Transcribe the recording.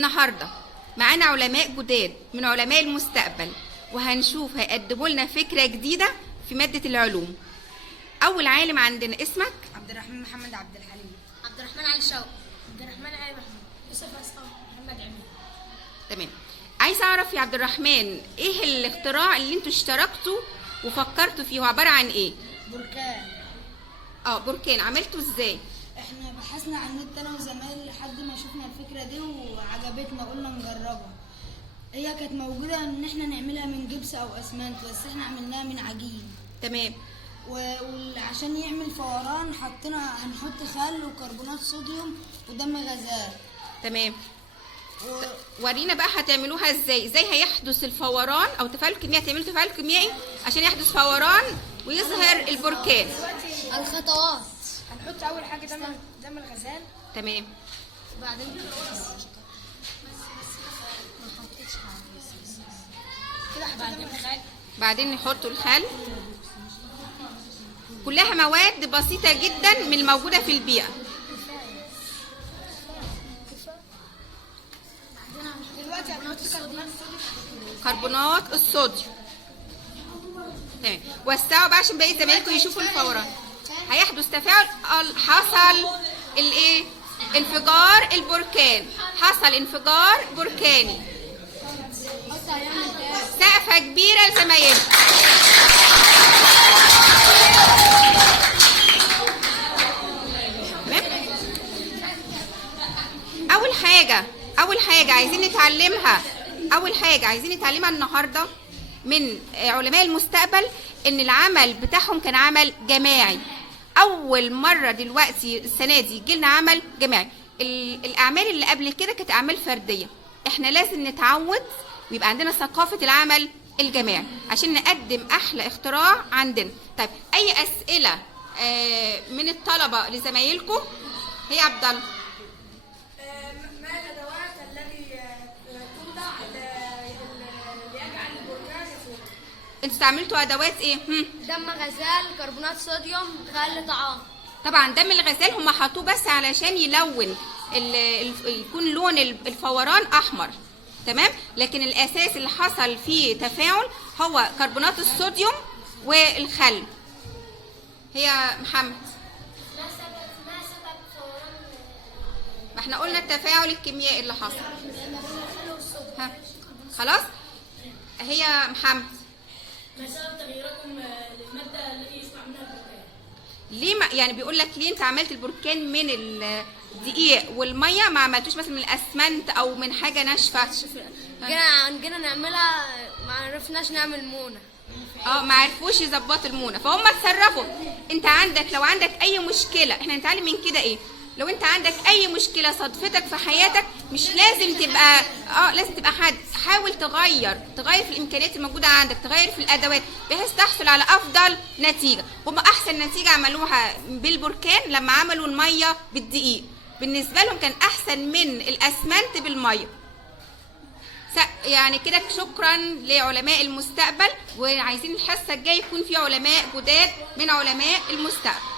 النهارده معانا علماء جداد من علماء المستقبل، وهنشوف هيقدموا لنا فكره جديده في ماده العلوم. اول عالم عندنا اسمك؟ عبد الرحمن محمد عبد الحليم. عبد الرحمن علي شوقي. عبد الرحمن علي محمود. يوسف عصام. محمد عماد. تمام. عايز اعرف يا عبد الرحمن، ايه الاختراع اللي انتوا اشتركتوا وفكرتوا فيه؟ هو عباره عن ايه؟ بركان. بركان. عملته ازاي؟ احنا بحثنا عن النت انا وزمايلي لحد ما شفنا الفكره دي وعجبتنا، قلنا نجربها. هي كانت موجوده ان احنا نعملها من جبس او اسمنت، بس احنا عملناها من عجين. تمام. وعشان يعمل فوران هنحط خل وكربونات صوديوم ودم غازات. تمام. ورينا بقى هتعملوها ازاي هيحدث الفوران او تفاعل كيميائي، هتعملوا تفاعل كيميائي عشان يحدث فوران ويظهر البركان. الخطوات: هنحط اول حاجه دم الغزال. تمام. بعدين بعدين نحطوا الخل. كلها مواد بسيطة جدا من الموجودة في البيئة. دلوقتي هنحط كربونات الصوديوم. تمام. وسعوا بقى عشان بقية زمايلكم يشوفوا الفوران. هيحدث تفاعل، حصل الايه؟ انفجار البركان. حصل انفجار بركاني. سقفة كبيرة لزمايلكم. أول حاجة عايزين نتعلمها النهاردة من علماء المستقبل إن العمل بتاعهم كان عمل جماعي. أول مرة دلوقتي السنة دي يجيلنا عمل جماعي. الأعمال اللي قبل كده كانت أعمال فردية. إحنا لازم نتعود ويبقى عندنا ثقافة العمل الجماعي عشان نقدم أحلى اختراع عندنا. طيب، أي أسئلة من الطلبة لزمايلكم؟ هي عبد الله. ما الادوات التي توضع ليجعل البركان يفور؟ انتوا استعملتوا ادوات ايه؟ دم غزال، كربونات صوديوم، خل طعام. طبعا دم الغزال هم حطوه بس علشان يلون يكون لون الفوران احمر. تمام. لكن الاساس اللي حصل فيه تفاعل هو كربونات الصوديوم والخل. هي محمد. ما سبب فوران؟ ما احنا قلنا التفاعل الكيميائي اللي حصل. خلاص. هي محمد. ما سبب تغييركم للماده التي يصنع منها البركان؟ ليه يعني بيقول لك ليه انت عملت البركان من الدقيق والميه، ما عملتوش مثلا من الاسمنت او من حاجه ناشفه؟ جينا نعملها، ما عرفناش نعمل مونه. ما عرفوش يظبطوا المونه، فهم اتصرفوا. انت لو عندك اي مشكله، احنا نتعلم من كده ايه؟ لو انت عندك اي مشكله صدفتك في حياتك، مش لازم تبقى لازم تبقى حاول تغير في الامكانيات الموجوده عندك، تغير في الادوات بحيث تحصل على افضل نتيجه. هم احسن نتيجه عملوها بالبركان لما عملوا الميه بالدقيق. بالنسبه لهم كان احسن من الاسمنت بالميه. يعني كده شكرا لعلماء المستقبل، وعايزين الحصه الجايه يكون في علماء جداد من علماء المستقبل.